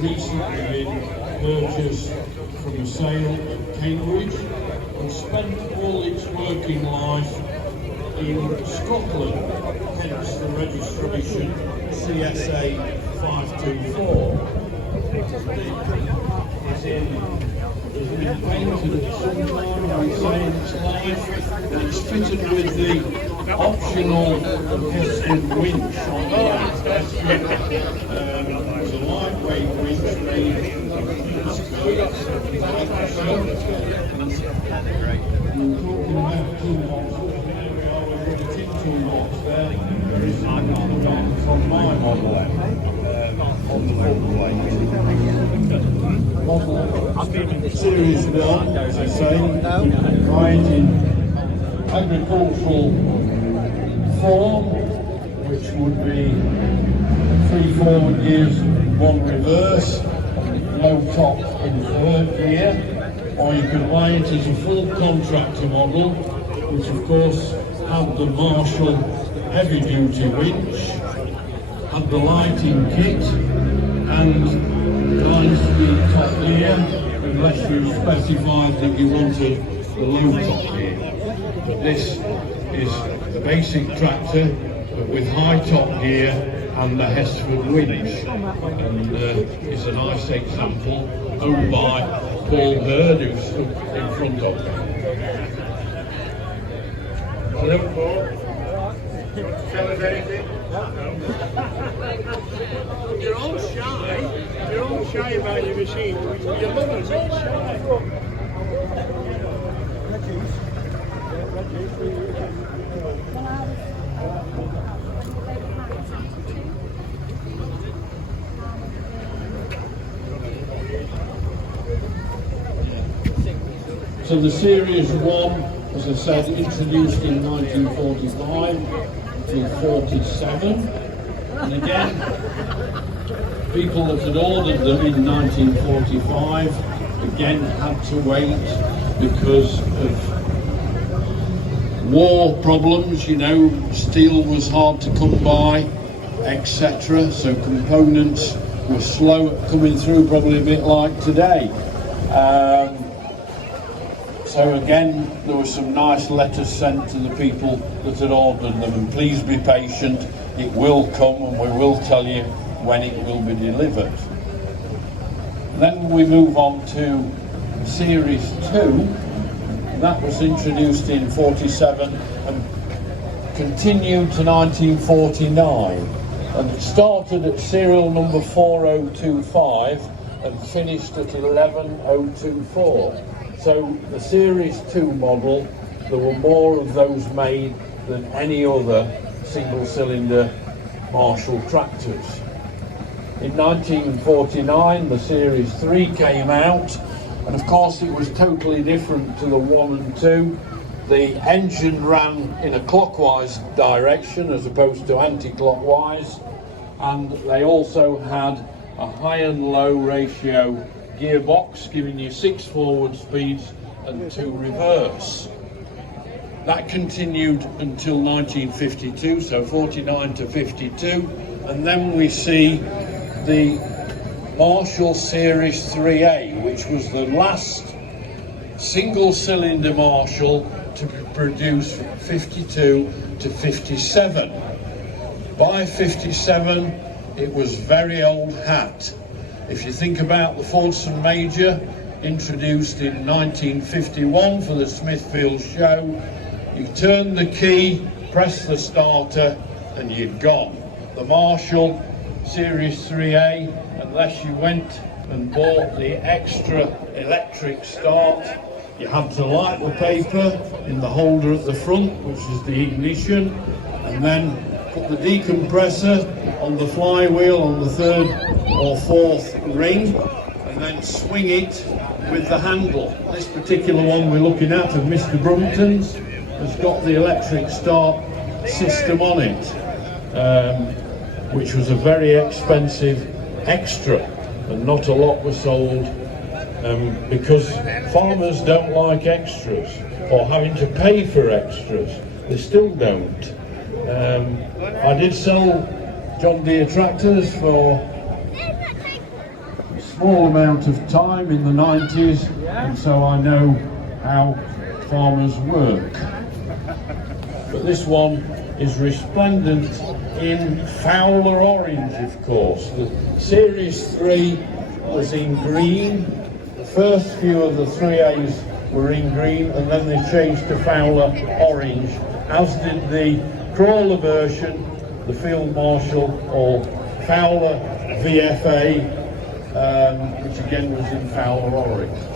recently been purchased from a sale at Cambridge and spent all its working life in Scotland, hence the registration CSA 524. It's been painted at some time, I would say, in its life, and it's fitted with the optional Heston winch on the outside. It's a lightweight winch made of skirts. We're talking about toolboxes. Here we are with the tin toolbox there. There is another one from my model on the full plate. Model Series 1, as I say, right in agricultural form, which would be 3 forward gears, 1 reverse, low top in 3rd gear, or you could buy it as a full contractor model, which of course had the Marshall heavy duty winch, had the lighting kit, and 9-speed top gear, unless you specified that you wanted the low top gear. But this is the basic tractor, but with high top gear and the Hesford winch. And it's a nice example, owned by Paul Hurd, who stood in front of me. Hello, Paul. You want to tell us anything? You're all shy. You're all shy about your machine. Your mother's all shy. So the Series 1, as I said, introduced in 1945 till 47. And again, people that had ordered them in 1945 again had to wait because of war problems, you know, steel was hard to come by, etc. So components were slow coming through, probably a bit like today. So again, there were some nice letters sent to the people that had ordered them, and please be patient, it will come and we will tell you when it will be delivered. Then we move on to Series 2. That was introduced in 47 and continued to 1949, and it started at serial number 4025 and finished at 11024. So the Series 2 model, there were more of those made than any other single-cylinder Marshall tractors. In 1949, the Series 3 came out, and of course it was totally different to the 1 and 2. The engine ran in a clockwise direction as opposed to anti-clockwise, and they also had a high and low ratio gearbox, giving you 6 forward speeds and 2 reverse. That continued until 1952, so 49 to 52, and then we see the Marshall Series 3A, which was the last single-cylinder Marshall to produce 52 to 57. By 57, it was very old hat. If you think about the Fordson Major, introduced in 1951 for the Smithfield show, you turn the key, press the starter, and you're gone. The Marshall Series 3A, unless you went and bought the extra electric start, you had to light the paper in the holder at the front, which is the ignition, and then put the decompressor on the flywheel on the 3rd or 4th ring, and then swing it with the handle. This particular one we're looking at of Mr. Brumpton's has got the electric start system on it, which was a very expensive extra, and not a lot were sold because farmers don't like extras or having to pay for extras. They still don't. I did sell John Deere tractors for small amount of time in the 90s, and so I know how farmers work. But this one is resplendent in Fowler orange, of course. The Series 3 was in green. The first few of the 3As were in green, and then they changed to Fowler orange, as did the crawler version, the Field Marshal or Fowler VFA, which again was in Fowler orange.